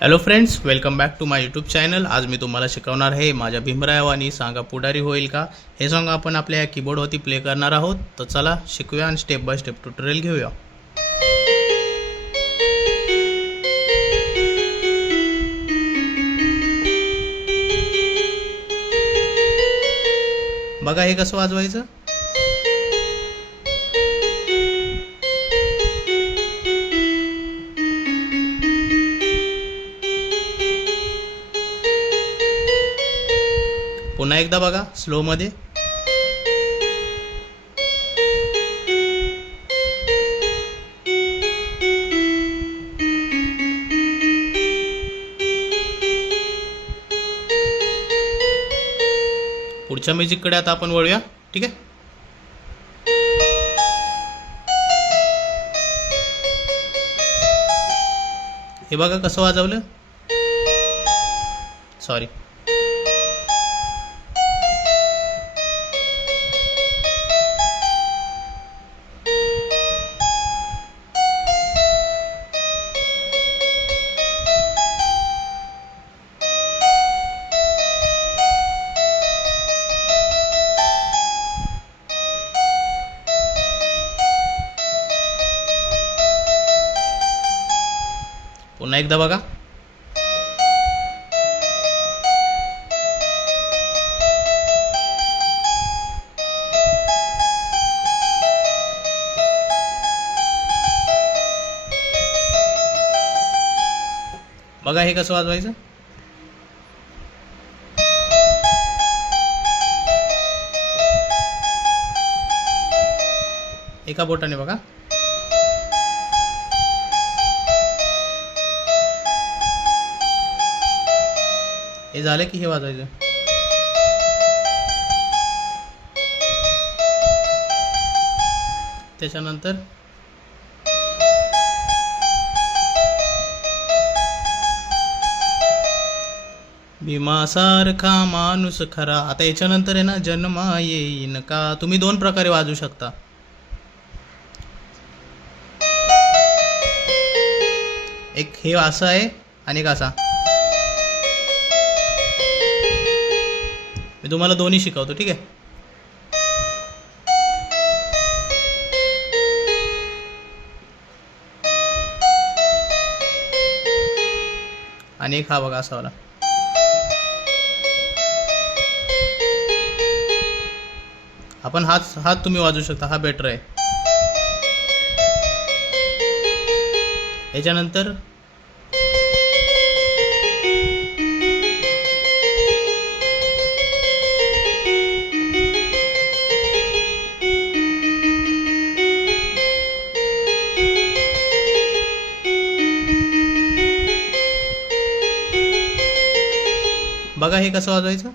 Hello friends, welcome back to my YouTube channel. आज मी तुम्हाला शिकवणार आहे माझ्या भीमरायवानी सांगा पुढारी होईल का हे सॉन्ग आपण आपल्या कीबोर्डवरती प्ले करणार आहोत. तर चला शिकूया आणि स्टेप बाय स्टेप ट्युटोरियल घेऊया. बघा हे कसं वाजवायचं. पुन्हा एकदा बघा स्लो मध्ये. पुढच्या म्युझिककडे आता आपण वळूया. ठीक आहे. हे बघा कसं वाजवलं. सॉरी. पुन्हा एकदा बघा. बघा हे कसं वाजवायचं. एका बोटाने बघा. हे झालं की हे वाजवायचं. त्याच्यानंतर भीमासारखा माणूस खरा. आता याच्यानंतर आहे ना, जन्मा येईन का. तुम्ही दोन प्रकारे वाजवू शकता. एक हे असं आहे आणि एक असा. मी तुम्हाला दोन्ही शिकवतो. ठीक आहे. आणि एक हा बघा असा वाला. आपण हात तुम्ही वाजवू शकता. हा बेटर आहे. याच्यानंतर बघा हे कसं वाजवायचं.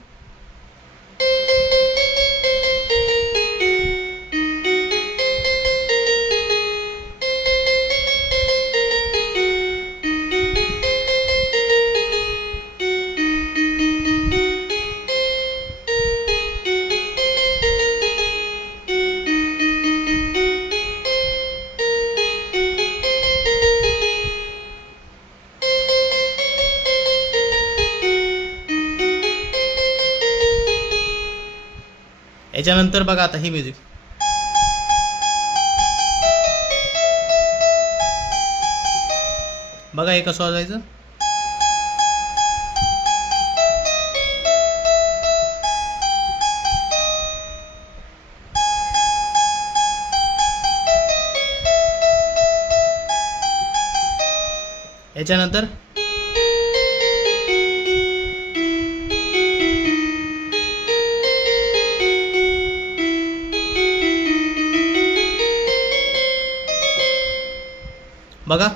याच्यानंतर बघा आता ही म्युझिक. बघा हे कसं वाजवायचं. याच्यानंतर बघा.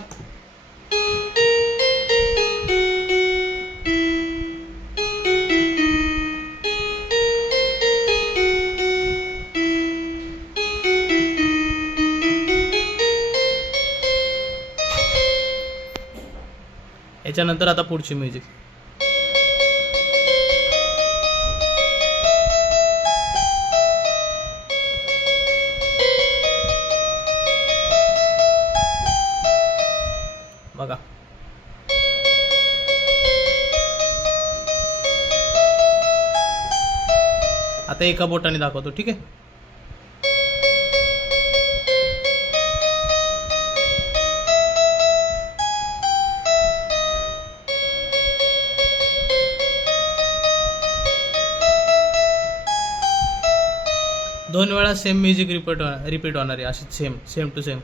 याच्यानंतर आता पुढची म्युझिक. बघा आता एका बोटाने दाखवतो, ठीक आहे. दोन वेळा सेम म्युझिक रिपीट होणार आहे, अशी सेम टू सेम.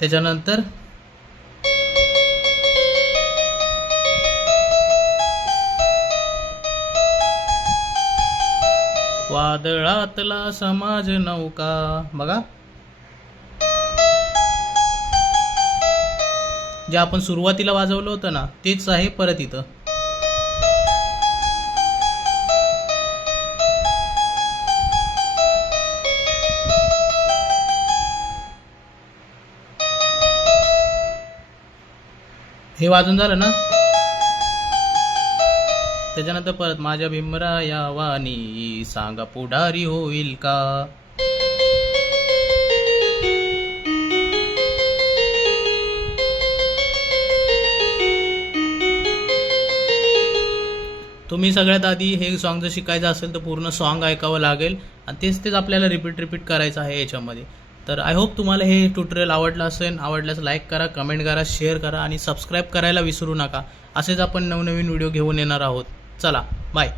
त्याच्यानंतर वादळातला समाज नौका, बघा जे आपण सुरुवातीला वाजवलं होतं ना तेच आहे परत इथं. हे वाजून झालं ना, त्याच्यानंतर परत माझ्या भीमराया वाणी सांगा पुढारी होईल का. तुम्ही सगळ्यात आधी हे सॉन्ग जर शिकायचं असेल तर पूर्ण सॉन्ग ऐकावं लागेल आणि तेच आपल्याला रिपीट करायचं आहे याच्यामध्ये. तर आय होप तुम्हाला हे ट्युटोरियल आवडलं असेल. आवडल्यास लाईक करा, कमेंट करा, शेअर करा आणि सबस्क्राईब करायला विसरू नका. असेच आपण नवनवीन व्हिडिओ घेऊन येणार आहोत. चला बाय.